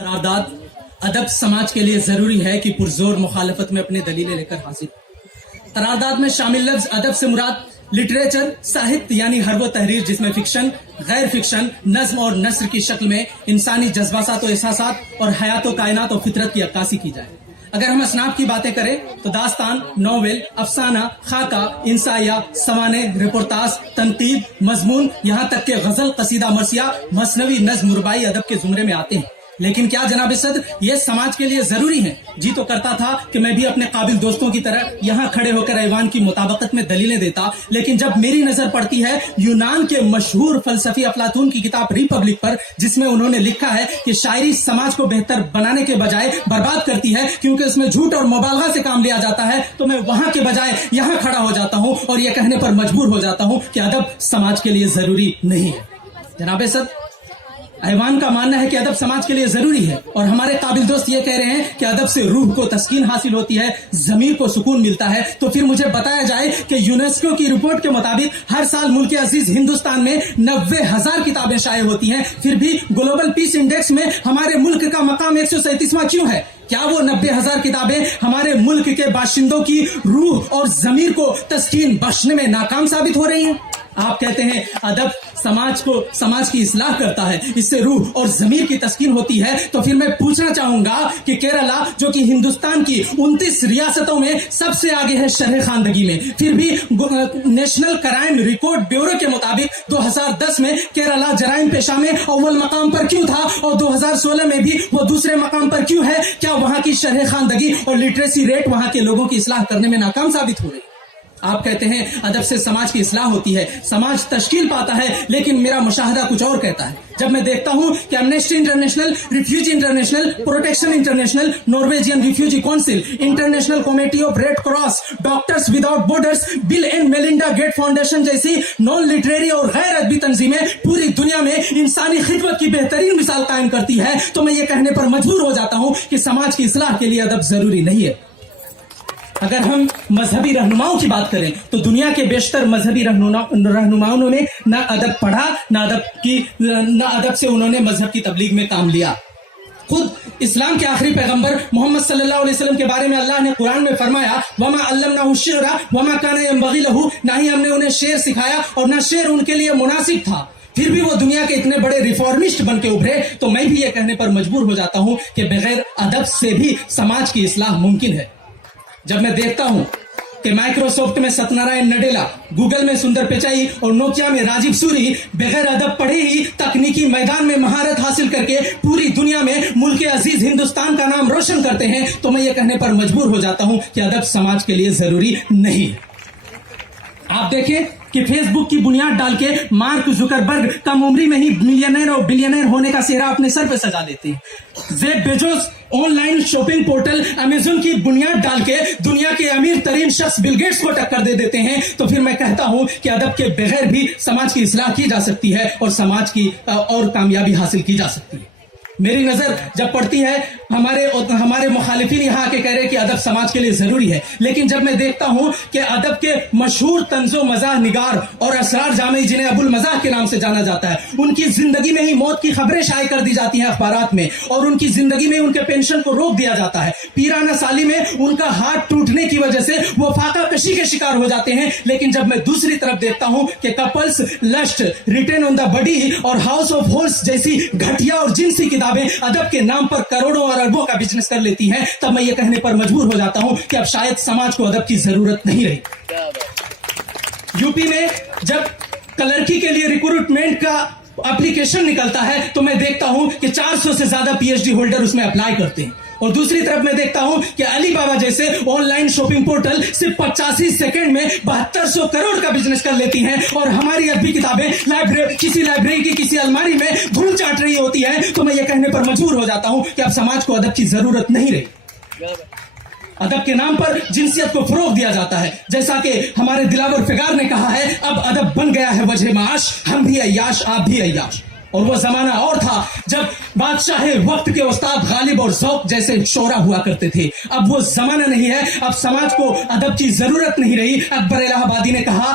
قرارداد ادب سماج کے لیے ضروری ہے کہ پرزور مخالفت میں اپنے دلیلیں لے کر حاضر ہو۔ قرارداد میں شامل لفظ ادب سے مراد لٹریچر ساہت یعنی ہر وہ تحریر جس میں فکشن غیر فکشن نظم اور نثر کی شکل میں انسانی جذبات و احساسات اور حیات و کائنات و فطرت کی عکاسی کی جائے۔ اگر ہم اصناف کی باتیں کریں تو داستان، ناول، افسانہ، خاکہ، انسائیہ، سوانح، رپورتاج، تنقید، مضمون، یہاں تک کہ غزل، قصیدہ مرثیہ، مثنوی، نظم، رباعی ادب کے زمرے میں آتے ہیں۔ لیکن کیا جناب صدر یہ سماج کے لیے ضروری ہے؟ جی تو کرتا تھا کہ میں بھی اپنے قابل دوستوں کی طرح یہاں کھڑے ہو کر ایوان کی مطابقت میں دلیلیں دیتا، لیکن جب میری نظر پڑتی ہے یونان کے مشہور فلسفی افلاطون کی کتاب ریپبلک پر، جس میں انہوں نے لکھا ہے کہ شاعری سماج کو بہتر بنانے کے بجائے برباد کرتی ہے کیونکہ اس میں جھوٹ اور مبالغہ سے کام لیا جاتا ہے، تو میں وہاں کے بجائے یہاں کھڑا ہو جاتا ہوں اور یہ کہنے پر مجبور ہو جاتا ہوں کہ ادب سماج کے لیے ضروری نہیں ہے۔ جناب صدر، ایوان کا ماننا ہے کہ ادب سماج کے لیے ضروری ہے اور ہمارے قابل دوست یہ کہہ رہے ہیں کہ ادب سے روح کو تسکین حاصل ہوتی ہے، ضمیر کو سکون ملتا ہے، تو پھر مجھے بتایا جائے کہ یونیسکو کی رپورٹ کے مطابق ہر سال ملک عزیز ہندوستان میں 90,000 کتابیں شائع ہوتی ہیں، پھر بھی گلوبل پیس انڈیکس میں ہمارے ملک کا مقام 137واں کیوں ہے؟ کیا وہ 90,000 کتابیں ہمارے ملک کے باشندوں کی روح اور ضمیر کو تسکین بخشنے میں ناکام ثابت ہو رہی ہیں؟ آپ کہتے ہیں ادب سماج کی اصلاح کرتا ہے، اس سے روح اور ضمیر کی تسکین ہوتی ہے، تو پھر میں پوچھنا چاہوں گا کہ کیرلا جو کہ ہندوستان کی 29 ریاستوں میں سب سے آگے ہے شرح خواندگی میں، پھر بھی نیشنل کرائم ریکارڈ بیورو کے مطابق 2010 میں کیرلا جرائم پیشہ میں اول مقام پر کیوں تھا اور 2016 میں بھی وہ دوسرے مقام پر کیوں ہے؟ کیا وہاں کی شرح خواندگی اور لٹریسی ریٹ وہاں کے لوگوں کی اصلاح کرنے میں ناکام ثابت ہو رہی؟ آپ کہتے ہیں ادب سے سماج کی اصلاح ہوتی ہے، سماج تشکیل پاتا ہے، لیکن میرا مشاہدہ کچھ اور کہتا ہے۔ جب میں دیکھتا ہوں کہ Amnesty International, Refugee International, Protection International, Norwegian Refugee Council, International Committee of Red Cross, Doctors Without Borders, Bill and Melinda Gate Foundation جیسی نان لٹریری اور غیر ادبی تنظیمیں پوری دنیا میں انسانی خدمت کی بہترین مثال قائم کرتی ہے، تو میں یہ کہنے پر مجبور ہو جاتا ہوں کہ سماج کی اصلاح کے لیے ادب ضروری نہیں ہے۔ اگر ہم مذہبی رہنماؤں کی بات کریں تو دنیا کے بیشتر مذہبی رہنماؤں نے نہ ادب پڑھا نہ ادب سے انہوں نے مذہب کی تبلیغ میں کام لیا۔ خود اسلام کے آخری پیغمبر محمد صلی اللہ علیہ وسلم کے بارے میں اللہ نے قرآن میں فرمایا وَمَا عَلَّمْنَاهُ الشِّعْرَ وَمَا كَانَ يَنبَغِي لَهُ، نہ ہی ہم نے انہیں شعر سکھایا اور نہ شعر ان کے لیے مناسب تھا۔ پھر بھی وہ دنیا کے اتنے بڑے ریفارمسٹ بن کے ابھرے، تو میں بھی یہ کہنے پر مجبور ہو جاتا ہوں کہ بغیر ادب سے بھی سماج کی اصلاح ممکن ہے۔ جب میں دیکھتا ہوں کہ مائکروسافٹ میں ستنارائن نڈیلا، گوگل میں سندر پچائی اور نوکیا میں راجیو سوری بغیر ادب پڑھے ہی تکنیکی میدان میں مہارت حاصل کر کے پوری دنیا میں ملک عزیز ہندوستان کا نام روشن کرتے ہیں، تو میں یہ کہنے پر مجبور ہو جاتا ہوں کہ ادب سماج کے لیے ضروری نہیں ہے۔ آپ دیکھیں کہ فیس بک کی بنیاد ڈال کے مارک زکربرگ کم عمری میں ہی ملینئر اور بلینئر ہونے کا سہرا اپنے سر پہ سجا لیتے ہیں۔ Jeff Bezos online shopping portal Amazon کی بنیاد ڈال کے دنیا کے امیر ترین شخص بل گیٹس کو ٹکر دے دیتے ہیں، تو پھر میں کہتا ہوں کہ ادب کے بغیر بھی سماج کی اصلاح کی جا سکتی ہے اور سماج کی اور کامیابی حاصل کی جا سکتی ہے۔ میری نظر جب پڑتی ہے ہمارے مخالفین یہاں کے کہہ رہے کہ ادب سماج کے لیے ضروری ہے، لیکن جب میں دیکھتا ہوں کہ ادب کے مشہور طنز و مزاح نگار اور اسرار جامعی جنہیں ابو المزاح کے نام سے جانا جاتا ہے، ان کی زندگی میں ہی موت کی خبریں شائع کر دی جاتی ہیں اخبارات میں، اور ان کی زندگی میں ان کے پینشن کو روک دیا جاتا ہے، پیرانہ سالی میں ان کا ہاتھ ٹوٹنے کی وجہ سے وہ فاقہ کشی کے شکار ہو جاتے ہیں، لیکن جب میں دوسری طرف دیکھتا ہوں کہ کپلز، لسٹ، ریٹن آن دا بڈی اور ہاؤس آف ہورس جیسی گھٹیا اور جنسی کتابیں ادب کے نام پر کروڑوں اور اربوں کا بزنس کر لیتی ہیں، تب میں یہ کہنے پر مجبور ہو جاتا ہوں کہ اب شاید سماج کو ادب کی ضرورت نہیں رہی۔ یو پی میں جب کلرکی کے لیے ریکروٹمنٹ کا اپلیکیشن نکلتا ہے تو میں دیکھتا ہوں کہ 400 سے زیادہ پی ایچ ڈی ہولڈر اس میں اپلائی کرتے ہیں، اور دوسری طرف میں دیکھتا ہوں کہ علی بابا جیسے آن لائن شاپنگ پورٹل صرف 85 سیکنڈ میں 7200 کروڑ کا بزنس کر لیتی ہیں، اور ہماری ادبی کتابیں کسی لائبریری کی کسی الماری میں دھول چاٹ رہی ہوتی ہیں، تو میں یہ کہنے پر مجبور ہو جاتا ہوں کہ اب سماج کو ادب کی ضرورت نہیں رہی۔ ادب کے نام پر جنسیت کو فروغ دیا جاتا ہے، جیسا کہ ہمارے دلاور فگار نے کہا ہے اب ادب بن گیا ہے وجہ معاش، ہم بھی عیاش آپ بھی عیاش۔ اور وہ زمانہ اور تھا جب بادشاہ وقت کے استاد غالب اور ذوق جیسے شعرا ہوا کرتے تھے، اب وہ زمانہ نہیں ہے، اب سماج کو ادب کی ضرورت نہیں رہی۔ اکبر الہ آبادی نے کہا